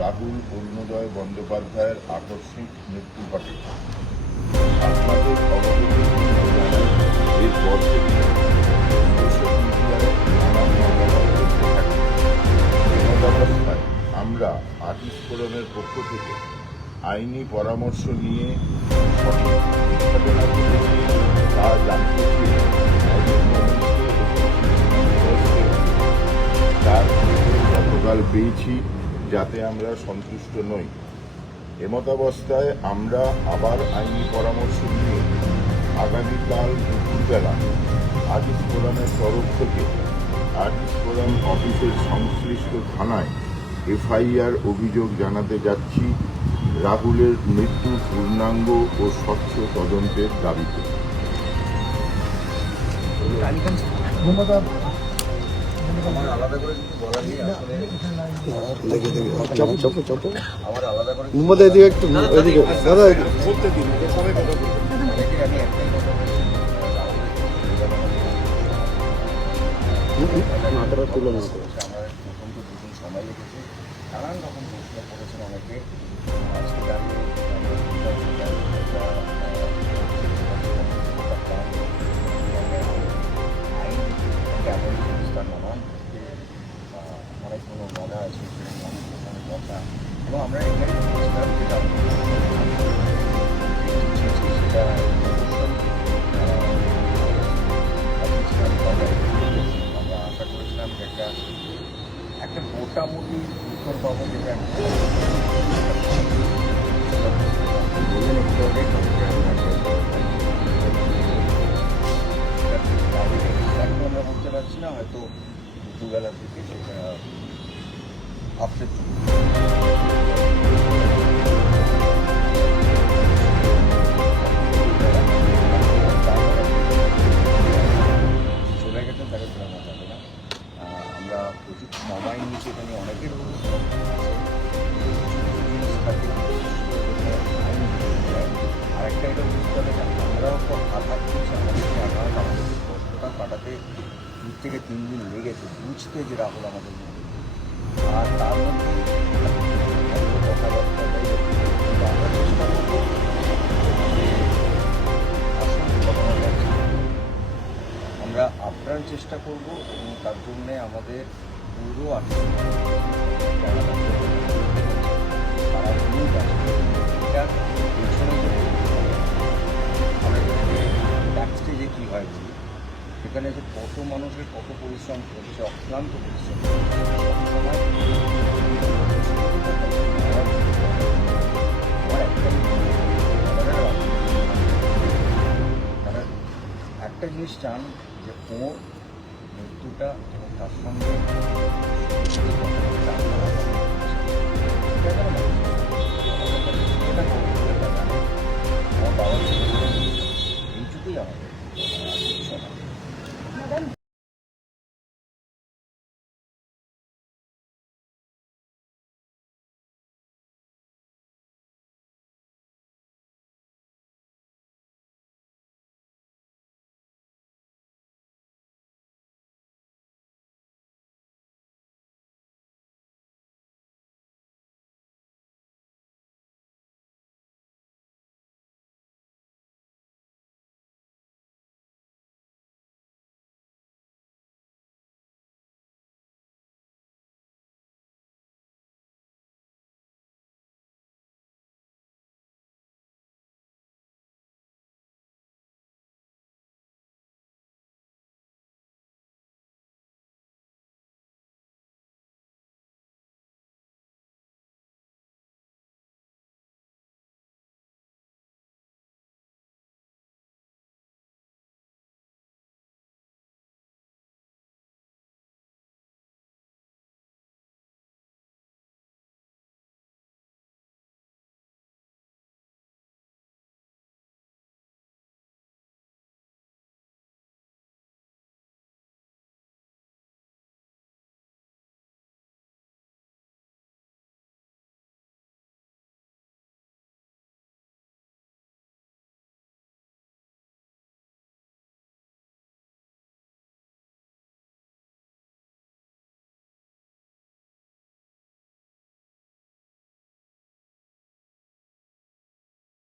রাহুল অরুণোদয় বন্দ্যোপাধ্যায়ের আকস্মিক মৃত্যু ঘটে। আপনাদের অবগতির জন্য জানাই, এরপর থেকে সোশ্যাল মিডিয়ায় নানান মতামত করতে থাকে। এমতাবস্থায় আমরা আর্টিস্ট ফোরামের পক্ষ থেকে আইনি পরামর্শ নিয়ে সঠিক ঘটনা ঘটেছে তা জানতে চেয়ে ম্যাজিক মোমেন্টসকে তার গতকাল পেয়েছি, যাতে আমরা সন্তুষ্ট নই। এমতাবস্থায় আমরা আবার আইনি পরামর্শ নিয়ে আগামীকাল দুপুরবেলা আর্টিস্ট ফোরামের তরফ থেকে আর্টিস্ট ফোরাম অফিসের সংশ্লিষ্ট থানায় এফআইআর অভিযোগ জানাতে যাচ্ছি রাহুলের মৃত্যুর পূর্ণাঙ্গ ও স্বচ্ছ তদন্তের দাবিতে। আমার আলাদা করে কিছু বলার নেই আসলে। আমার আলাদা করে একটু এদিকে দাদা বলতে দিন, সবাই কথা বলবেন। অনেকে আমি একটাই কথা বলছি, মাথাটা তুলে না। আমরা প্রথম তো দুদিন সময় লেগেছে, নানান রকম প্রশ্ন করেছেন অনেকে। আজকে দাঁড়িয়ে আইন কেমন জিনিসটার নানান অনেকগুলো মজা আছে, অনেক কথা। এবং আমরা এখানে বুঝলাম যেটা সেটা আমরা আশা করেছিলাম যে একটা মোটামুটি উত্তর পাবো, যেটা বললেন একটু আগে আমরা বলতে পারছি না, হয়তো দুবেলা থেকে সেটা আপডেট চলে গেছেন, তাকে জানা যাবে না। আমরা প্রচুর সময় নিয়েছি, এখানে অনেকের জিনিস থাকে। আর একটা এটা বুঝতে হবে যে আমরাও তো আঘাত দিয়েছি, আমাদেরকে আঘাত, আমাদের কষ্টটা কাটাতে 2 থেকে 3 দিন লেগেছে বুঝতে যে রাহুল আমাদের মধ্যে। আর তার মধ্যে কথাবার্তা আমরা চেষ্টা করবো আসল ঘটনাটা, আমরা আপ্রাণ চেষ্টা করব এবং তার জন্যে আমাদের পুরো পেছনে যে আমরা ব্যাকস্টেজে কী হয় বলি, সেখানে যে কত মানুষের কত পরিশ্রম করছে, অক্লান্ত পরিশ্রম সবসময় তারা একটা জিনিস চান যে ওর মৃত্যুটা এবং তার সঙ্গে আমার বাবা